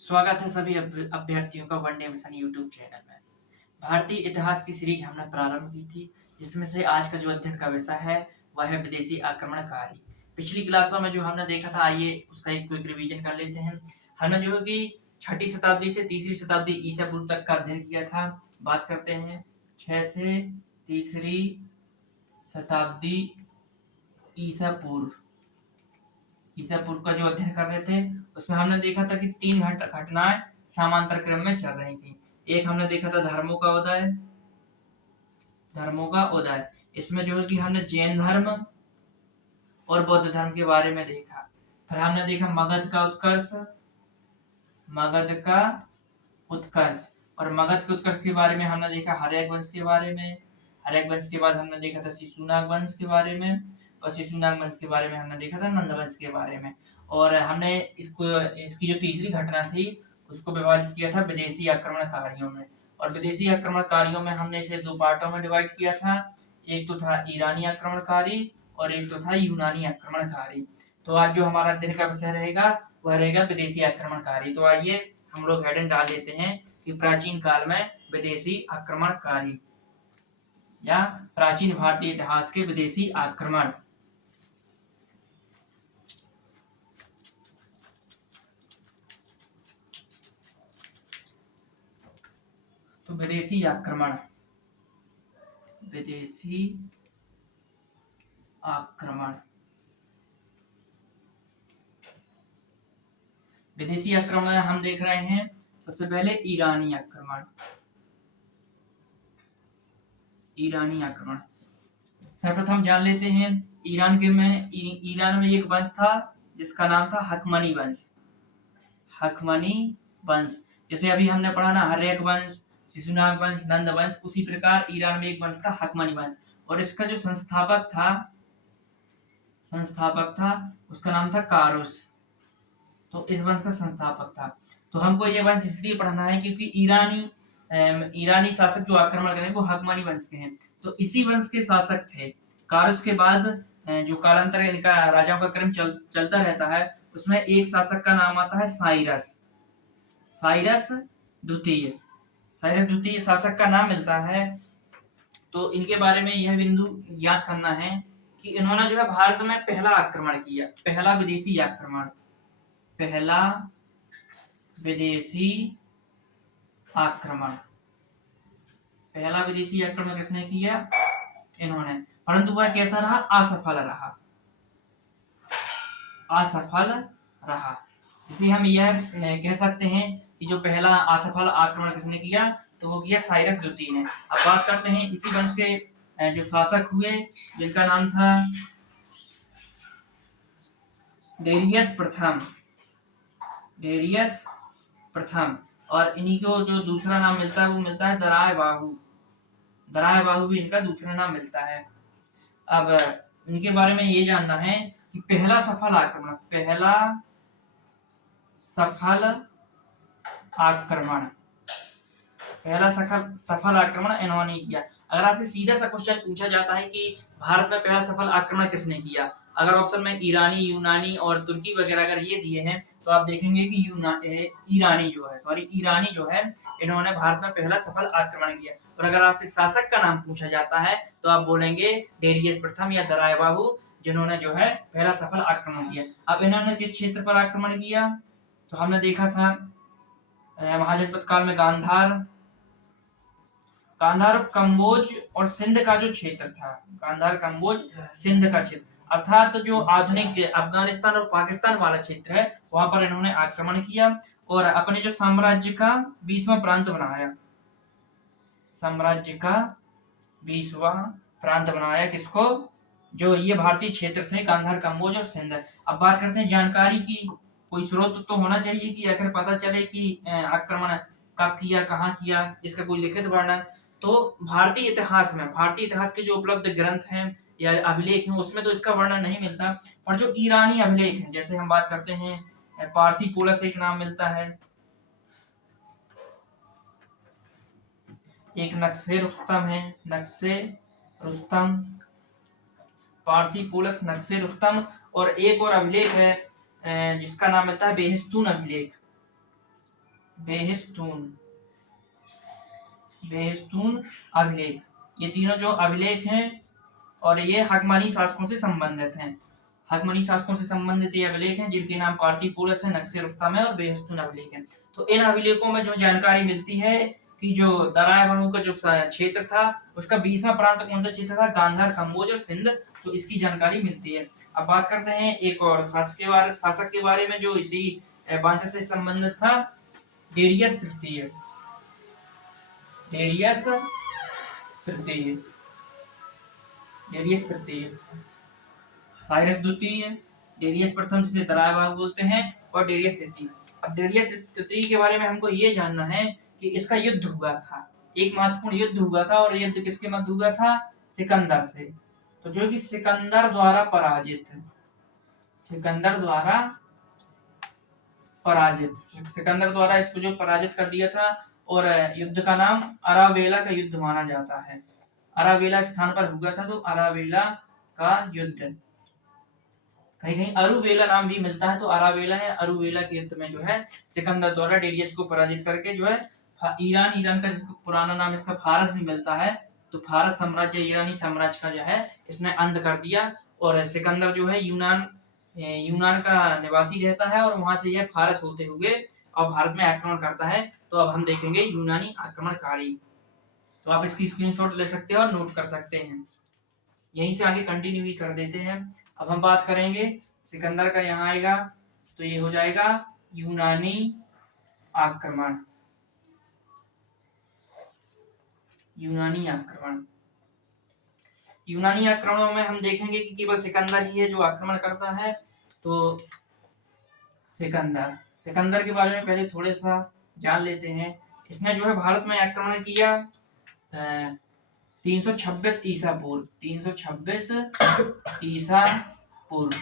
स्वागत है सभी अभ्यर्थियों का वनडे मिशन यूट्यूब चैनल में। भारतीय इतिहास की सीरीज हमने प्रारंभ की थी, जिसमें से आज का जो अध्ययन का विषय है वह है विदेशी आक्रमणकारी। पिछली क्लासों में जो हमने देखा था, आइए उसका एक क्विक रिवीजन कर लेते हैं। हमने जो है कि 6ठी शताब्दी से 3री शताब्दी ईसा पूर्व तक का अध्ययन किया था। बात करते हैं 6 से 3री शताब्दी ईसा पूर्व का जो अध्ययन कर रहे थे, उसमें हमने देखा था कि 3 घटनाएं समांतर क्रम में चल रही थी। एक हमने देखा था धर्मों का उदय। इसमें जो है कि हमने जैन धर्म और बौद्ध धर्म के बारे में देखा। फिर हमने देखा मगध का उत्कर्ष और मगध के उत्कर्ष के बारे में हमने देखा हर्यक वंश के बारे में। हर्यक वंश के बाद हमने देखा था शिशुनाग वंश के बारे में, और शिशुनाग वंश के बारे में हमने देखा था नंद वंश के बारे में। और हमने इसकी जो तीसरी घटना थी उसको विभाजित किया था विदेशी आक्रमणकारियों में। और विदेशी आक्रमणकारियों में हमने इसे 2 पार्टों में डिवाइड किया था। एक तो था ईरानी आक्रमणकारी और एक तो था यूनानी आक्रमणकारी। तो आज जो हमारा अध्ययन का विषय रहेगा वह रहेगा विदेशी आक्रमणकारी। तो आइए हम लोग हेडिंग डाल देते हैं कि प्राचीन काल में विदेशी आक्रमणकारी या प्राचीन भारतीय इतिहास के विदेशी आक्रमण। तो विदेशी आक्रमण हम देख रहे हैं। सबसे पहले ईरानी आक्रमण सर्वप्रथम जान लेते हैं। ईरान में एक वंश था जिसका नाम था हकमनी वंश। जैसे अभी हमने पढ़ा ना, हर्यक वंश, शिशुनाग वंश, नंद वंश, उसी प्रकार ईरान में एक वंश था हकमनी वंश। और इसका जो संस्थापक था उसका नाम था कारुस। तो इस वंश का संस्थापक था। तो हमको ये वंश इसलिए पढ़ना है क्योंकि ईरानी शासक जो आक्रमण करें वो हकमनी वंश के हैं। तो इसी वंश के शासक थे। कारुस के बाद जो कालांतर इनका राजाओं का क्रम चलता रहता है, उसमें एक शासक का नाम आता है साइरस द्वितीय शासक का नाम मिलता है। तो इनके बारे में यह बिंदु याद करना है कि इन्होंने जो है भारत में पहला विदेशी आक्रमण किसने किया? इन्होंने। परंतु वह कैसा रहा? असफल रहा। इसलिए हम यह कह सकते हैं कि जो पहला असफल आक्रमण किसने किया, तो वो किया साइरस द्वितीय ने। अब बात करते हैं इसी वंश के जो शासक हुए, जिनका नाम था डेरियस प्रथम। और इन्हीं को जो दूसरा नाम मिलता है वो मिलता है दराय बाहु भी इनका दूसरा नाम मिलता है। अब इनके बारे में ये जानना है कि पहला सफल आक्रमण इन्होंने किया। अगर आपसे सीधा सा क्वेश्चन पूछा जाता है कि भारत में पहला सफल आक्रमण किसने किया, अगर ऑप्शन में ईरानी, यूनानी और तुर्की वगैरह अगर ये दिए हैं, तो आप देखेंगे कि ईरानी जो है इन्होंने भारत में पहला सफल आक्रमण किया। और अगर आपसे शासक का नाम पूछा जाता है तो आप बोलेंगे डेरियस प्रथम या दराय बाहु, जिन्होंने जो है पहला सफल आक्रमण किया। अब इन्होंने किस क्षेत्र पर आक्रमण किया? तो हमने देखा था महाजनपद काल में गांधार, कम्बोज और सिंध का जो क्षेत्र था, अर्थात जो आधुनिक अफगानिस्तान और पाकिस्तान वाला क्षेत्र है, वहां पर इन्होंने आक्रमण किया और अपने जो साम्राज्य का 20वां प्रांत बनाया। किसको? जो ये भारतीय क्षेत्र थे, गांधार, कम्बोज और सिंध। अब बात करते हैं जानकारी की। कोई स्रोत तो होना चाहिए कि अगर पता चले कि आक्रमण कब किया, कहाँ किया, इसका कोई लिखित वर्णन। तो भारतीय इतिहास के जो उपलब्ध ग्रंथ हैं या अभिलेख हैं, उसमें तो इसका वर्णन नहीं मिलता। पर जो ईरानी अभिलेख हैं, जैसे हम बात करते हैं पारसी पोलस एक नाम मिलता है, एक नक्शे रुस्तम, पारसी पोलस, नक्शे रुस्तम, और एक और अभिलेख है जिसका नाम मिलता है बेहिस्तून अभिलेख। बेहिस्तून, बेहिस्तून अभिलेख, ये तीनों जो अभिलेख हैं और ये हकमानी शासकों से संबंधित हैं। हकमानी शासकों से संबंधित ये अभिलेख हैं जिनके नाम पारसी पोरस है, नक्शे रुस्तम है और बेहिस्तून अभिलेख है। तो इन अभिलेखों में जो जानकारी मिलती है कि जो दराय बंगू का जो क्षेत्र था उसका 20वां प्रांत कौन सा क्षेत्र था, गांधार, कंबोज और सिंध, तो इसकी जानकारी मिलती है। अब बात करते हैं एक और शासक के बारे में जो इसी वंश से संबंधित था, डेरियस तृतीय। डेरियस तृतीय, डेरियस तृतीय, साइरस द्वितीय, डेरियस प्रथम जिसे दराय बाहु बोलते हैं, और डेरियस तृतीय। अब डेरियस तृतीय के बारे में हमको ये जानना है कि इसका युद्ध हुआ था, एक महत्वपूर्ण युद्ध हुआ था, और युद्ध किसके मध्य हुआ था, सिकंदर से। तो जो कि सिकंदर द्वारा पराजित, सिकंदर द्वारा पराजित, सिकंदर द्वारा इसको जो पराजित कर दिया था, और युद्ध का नाम अरावेला का युद्ध माना जाता है। अरावेला स्थान पर हुआ था, तो अरावेला का युद्ध, कहीं कहीं अरुवेला नाम भी मिलता है, तो अरावेला है अरुवेला के युद्ध में जो है सिकंदर द्वारा डेरियस को पराजित करके जो है ईरान का जिसका पुराना नाम इसका फारस भी मिलता है, तो फारस साम्राज्य, ईरानी साम्राज्य का जो है इसने अंत कर दिया। और सिकंदर जो है यूनान का निवासी रहता है, और वहां से यह फारस होते हुए और भारत में आक्रमण करता है। तो अब हम देखेंगे यूनानी आक्रमणकारी, तो आप इसकी स्क्रीनशॉट ले सकते हैं और नोट कर सकते हैं। यहीं से आगे कंटिन्यू भी कर देते हैं। अब हम बात करेंगे सिकंदर का, यहाँ आएगा तो ये हो जाएगा यूनानी आक्रमण, यूनानी आक्रमण। यूनानी आक्रमणों में हम देखेंगे कि केवल सिकंदर ही है जो आक्रमण करता है। तो सिकंदर के बारे में पहले थोड़े सा जान लेते हैं। इसने जो है भारत में आक्रमण किया 326 ईसा पूर्व, 326 ईसा पूर्व,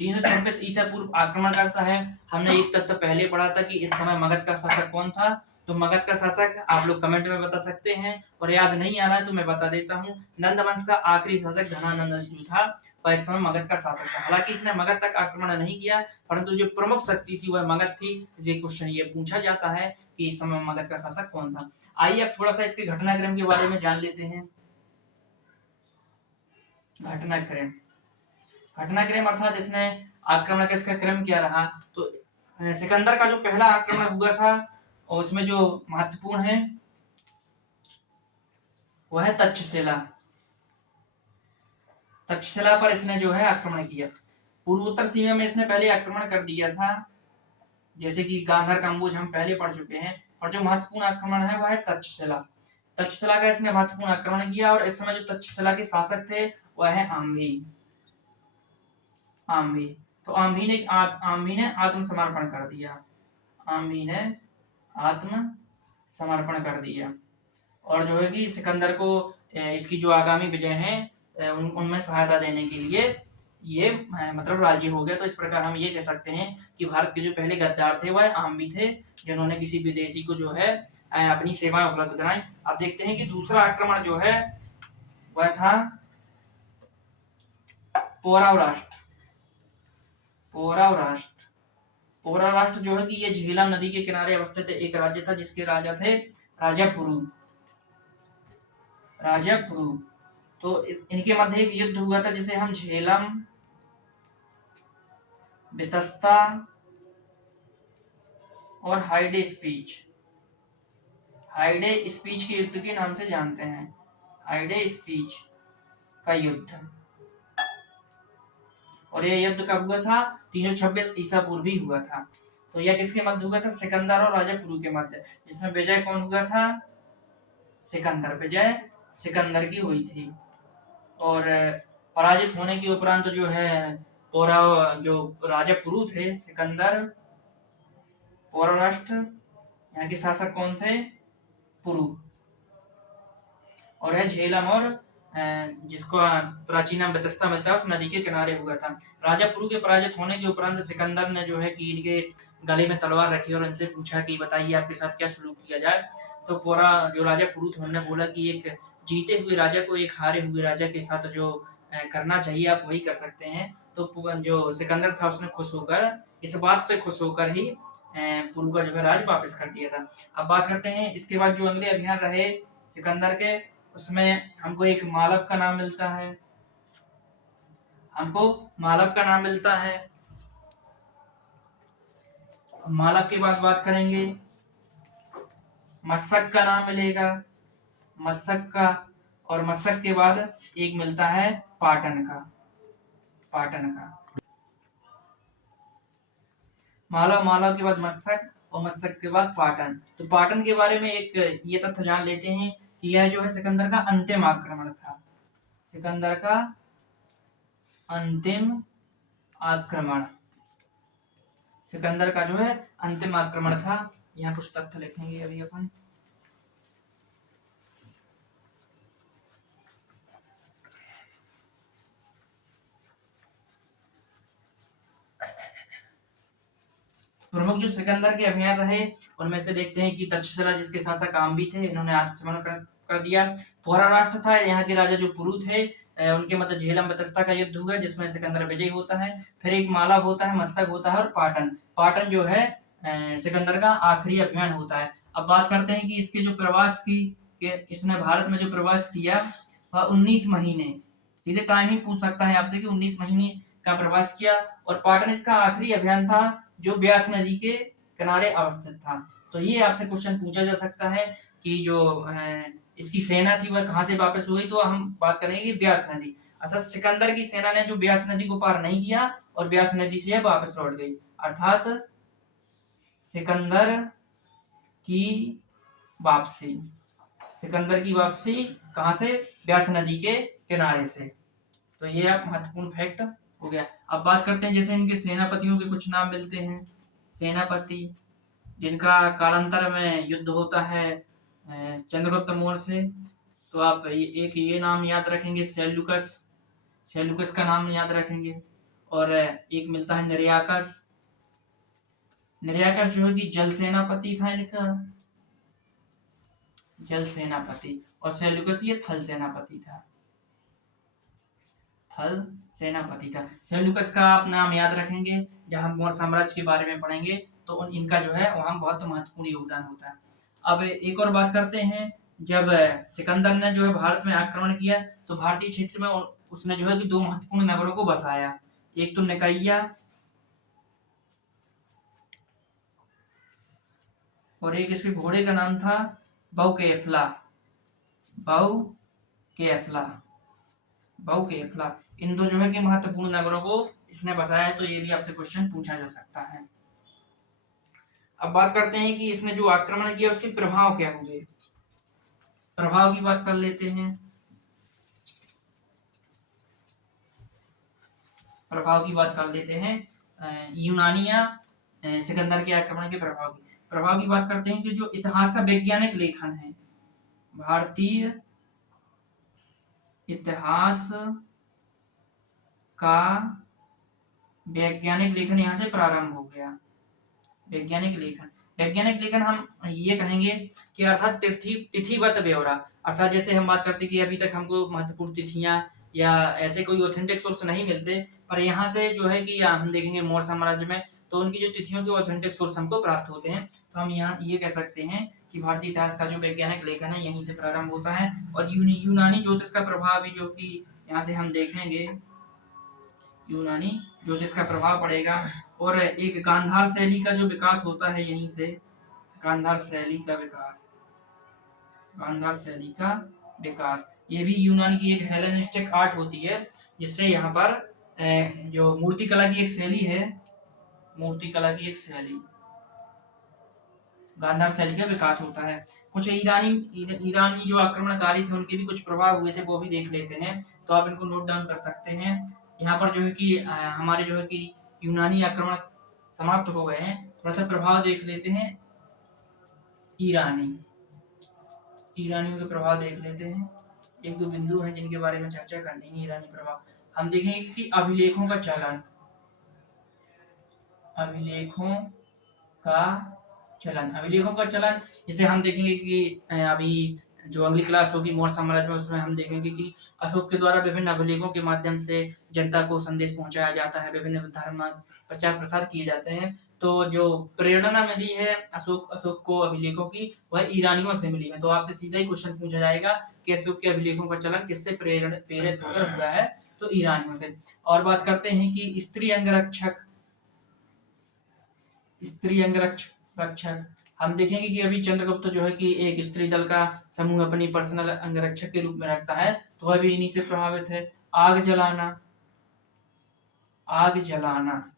326 ईसा पूर्व आक्रमण करता है। हमने एक तथ्य पहले पढ़ा था कि इस समय मगध का शासक कौन था, तो मगध का शासक आप लोग कमेंट में बता सकते हैं, और याद नहीं आ रहा है तो मैं बता देता हूँ, नंद वंश का आखिरी शासक धनानंद जो था वह इस समय मगध का शासक था। हालांकि इसने मगध तक आक्रमण नहीं किया, परंतु जो प्रमुख शक्ति थी वह मगध थी। ये क्वेश्चन ये पूछा जाता है कि इस समय मगध का शासक कौन था। आइए अब थोड़ा सा इसके घटनाक्रम के बारे में जान लेते हैं। घटनाक्रम, घटनाक्रम अर्थात इसने आक्रमण का इसका क्रम क्या रहा। तो सिकंदर का जो पहला आक्रमण हुआ था और उसमें जो महत्वपूर्ण है वह है तक्षशिला। तक्षशिला पर इसने जो है आक्रमण किया। पूर्वोत्तर सीमा में इसने पहले आक्रमण कर दिया था, जैसे कि गांधार, कंबोज हम पहले पढ़ चुके हैं, और जो महत्वपूर्ण आक्रमण है वह है तक्षशिला। तक्षशिला का इसने महत्वपूर्ण आक्रमण किया, और इस समय जो तक्षशिला के शासक थे वह है आम्भी। आम्भी, तो आम्भी ने आत्मसमर्पण कर दिया, आम्भी ने आत्मसमर्पण कर दिया, और जो है कि सिकंदर को इसकी जो आगामी विजय है उनमें सहायता देने के लिए ये मतलब राजी हो गया। तो इस प्रकार हम ये कह सकते हैं कि भारत के जो पहले गद्दार थे वह आम्भी थे, जिन्होंने किसी विदेशी को जो है अपनी सेवाएं उपलब्ध कराई। अब देखते हैं कि दूसरा आक्रमण जो है वह था पौरव राष्ट्र। पौरव राष्ट्र, पौरव राष्ट्र जो है कि ये झेलम नदी के किनारे अवस्थित एक राज्य था, जिसके राजा थे राजा पुरु। राजा पुरु, तो इनके मध्य एक युद्ध हुआ था जिसे हम झेलम, बेतस्ता और हाइडे स्पीच, हाइडे स्पीच के युद्ध के नाम से जानते हैं। हाइडे स्पीच का युद्ध, और यह युद्ध कब हुआ था, 326 ईसा पूर्व ही हुआ था। तो यह किसके मध्य हुआ था, सिकंदर और राजा पुरु के मध्य, जिसमें विजय कौन हुआ था, सिकंदर। विजय सिकंदर की हुई थी, और पराजित होने के उपरांत जो है पौरव जो राजा पुरु थे, सिकंदर, पौरव राष्ट्र, यहाँ के शासक कौन थे, पुरु, और है झेलम और जिसको प्राचीन नाम बेतस्ता मिलता है उस नदी के किनारे हुआ था। राजा पुरु के पराजित होने के उपरांत सिकंदर ने जो है कि इनके गले में तलवार रखी और इनसे पूछा कि बताइए आपके साथ क्या सलूक किया जाए। तो पूरा जो राजा पुरु थे उन्होंने बोला कि एक जीते हुए राजा को एक हारे हुए राजा के साथ जो करना चाहिए आप वही कर सकते हैं। तो जो सिकंदर था उसने खुश होकर, इस बात से खुश होकर ही पुरु का जो है राज वापस कर दिया था। अब बात करते हैं इसके बाद जो अगले अभियान रहे सिकंदर के, उसमें हमको एक मालव का नाम मिलता है, हमको मालव का नाम मिलता है। मालव के बाद बात करेंगे मशक का नाम मिलेगा, मशक का, और मशक के बाद एक मिलता है पाटन का, पाटन का। मालव, मालव के बाद मशक और मशक के बाद पाटन। तो पाटन के बारे में एक ये तथ्य जान लेते हैं कि यह जो है सिकंदर का अंतिम आक्रमण था, सिकंदर का अंतिम आक्रमण, सिकंदर का जो है अंतिम आक्रमण था। यहाँ कुछ तथ्य लिखेंगे अभी अपन। प्रमुख जो सिकंदर के अभियान रहे उनमें से देखते हैं कि तक्षशिला जिसके शासक आम भी थे, इन्होंने आत्मसमर्पण कर दिया। पूरा राष्ट्र था, यहाँ के राजा जो पुरु थे उनके मध्य झेलम बतस्ता का युद्ध हुआ जिसमें सिकंदर विजयी होता है। फिर एक मालव होता है, मस्तक होता है और पाटन, पाटन जो है सिकंदर का आखिरी अभियान होता है। अब बात करते हैं कि इसके जो प्रवास की, इसने भारत में जो प्रवास किया वह 19 महीने, सीधे टाइम ही पूछ सकता है आपसे कि 19 महीने का प्रवास किया। और पाटन इसका आखिरी अभियान था जो ब्यास नदी के किनारे अवस्थित था। तो ये आपसे क्वेश्चन पूछा जा सकता है कि जो इसकी सेना थी वह कहाँ से वापस हुई, तो हम बात करेंगे कि ब्यास नदी, अर्थात सिकंदर की सेना ने जो ब्यास नदी को पार नहीं किया और ब्यास नदी से वापस लौट गई, अर्थात सिकंदर की वापसी, सिकंदर की वापसी कहाँ से, ब्यास नदी के किनारे से। तो ये आप महत्वपूर्ण फैक्ट हो गया। अब बात करते हैं जैसे इनके सेनापतियों के कुछ नाम मिलते हैं, सेनापति जिनका कालांतर में युद्ध होता है चंद्रगुप्त मौर्य से, तो आप एक ये नाम याद रखेंगे सेल्यूकस, सेल्यूकस का नाम याद रखेंगे। और एक मिलता है निर्याकस, निर्याकस जो है कि जल सेनापति था इनका, जल सेनापति, और सेल्यूकस ये थल सेनापति था, थल सेनापति था। सेल्यूकस का आप नाम याद रखेंगे, जब हम मौर्य साम्राज्य के बारे में पढ़ेंगे तो इनका जो है वहां बहुत महत्वपूर्ण योगदान होता है। अब एक और बात करते हैं, जब सिकंदर ने जो है भारत में आक्रमण किया तो भारतीय क्षेत्र में उसने जो है कि 2 महत्वपूर्ण नगरों को बसाया, एक तो निकैया और एक इसके घोड़े का नाम था बहुकेफला, बहुकेफला, बहुकेफला। इन दो जो है कि महत्वपूर्ण नगरों को इसने बसाया है, तो ये भी आपसे क्वेश्चन पूछा जा सकता है। अब बात करते हैं कि इसने जो आक्रमण किया उसके प्रभाव क्या होंगे, प्रभाव की बात कर लेते हैं। प्रभाव की बात कर लेते हैं यूनानिया सिकंदर के आक्रमण के प्रभाव की बात करते हैं कि जो इतिहास का वैज्ञानिक लेखन है, भारतीय इतिहास का वैज्ञानिक लेखन यहाँ से प्रारंभ हो गया। वैज्ञानिक लेखन, वैज्ञानिक लेखन हम ये कहेंगे कि अर्थात तिथिवत ब्यौरा, अर्थात जैसे हम बात करते कि अभी तक हमको महत्वपूर्ण तिथियां या ऐसे कोई ऑथेंटिक सोर्स नहीं मिलते, पर यहाँ से जो है कि हम देखेंगे मौर्य साम्राज्य में तो उनकी जो तिथियों के ऑथेंटिक सोर्स हमको प्राप्त होते हैं। तो हम यहाँ ये कह सकते हैं कि भारतीय इतिहास का जो वैज्ञानिक लेखन है यहीं से प्रारंभ होता है। और यूनानी ज्योतिष का प्रभाव भी जो कि यहाँ से हम देखेंगे, यूनानी ज्योतिष का प्रभाव पड़ेगा। और एक गांधार शैली का जो विकास होता है यहीं से, गांधार शैली का विकास, गांधार शैली का विकास, ये भी यूनान की एक हेलेनिस्टिक आर्ट होती है, जिससे यहाँ पर जो मूर्तिकला की एक शैली है, मूर्तिकला की एक शैली, गांधार शैली का विकास होता है। कुछ ईरानी जो आक्रमणकारी थे उनके भी कुछ प्रभाव हुए थे, वो भी देख लेते हैं, तो आप इनको नोट डाउन कर सकते हैं। यहाँ पर जो है कि हमारे जो है कि यूनानी आक्रमण समाप्त हो गए हैं, थोड़ा सा प्रभाव देख लेते हैं ईरानियों के प्रभाव देख लेते हैं। एक दो बिंदु हैं जिनके बारे में चर्चा करनी है। ईरानी प्रभाव हम देखेंगे कि अभिलेखों का चलन, अभिलेखों का चलन, अभिलेखों का चलन, जैसे हम देखेंगे कि अभी जो अगली क्लास होगी मौर्य साम्राज्य में, उसमें हम देखेंगे कि अशोक के द्वारा विभिन्न अभिलेखों के माध्यम से जनता को संदेश पहुंचाया जाता है, विभिन्न धर्म प्रचार प्रसार किए जाते हैं। तो जो प्रेरणा मिली है अशोक को अभिलेखों की, वह ईरानियों से मिली है। तो आपसे सीधा ही क्वेश्चन पूछा जाएगा कि अशोक के अभिलेखों का चलन किससे प्रेरित होकर हुआ है, तो ईरानियों से। और बात करते हैं कि स्त्री अंगरक्षक, स्त्री अंगरक्षक हम देखेंगे कि अभी चंद्रगुप्त जो है कि एक स्त्री दल का समूह अपनी पर्सनल अंगरक्षक के रूप में रखता है, तो वह भी इन्हीं से प्रभावित है। आग जलाना, आग जलाना,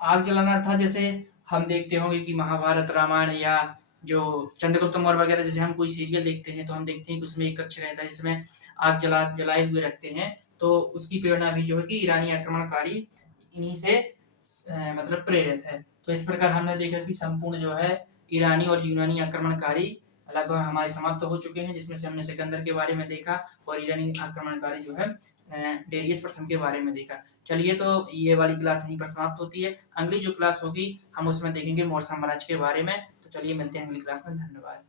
आग जलाना अर्थात जैसे हम देखते होंगे कि महाभारत रामायण या जो चंद्रगुप्त मौर्य वगैरह, जैसे हम कोई सीरियल देखते हैं तो हम देखते हैं कि उसमें एक कक्ष रहता है जिसमें आग जलाए हुए रखते हैं, तो उसकी प्रेरणा भी जो है कि ईरानी आक्रमणकारी इन्हीं से मतलब प्रेरित है। तो इस प्रकार हमने देखा कि संपूर्ण जो है ईरानी और यूनानी आक्रमणकारी लगभग हमारे समाप्त हो चुके हैं, जिसमें से हमने सिकंदर के बारे में देखा और ईरानी आक्रमणकारी जो है डेरियस प्रथम के बारे में देखा। चलिए, तो ये वाली क्लास यहीं पर समाप्त होती है। अगली जो क्लास होगी हम उसमें देखेंगे मौर्य साम्राज्य के बारे में। तो चलिए मिलते हैं अगली क्लास में। धन्यवाद।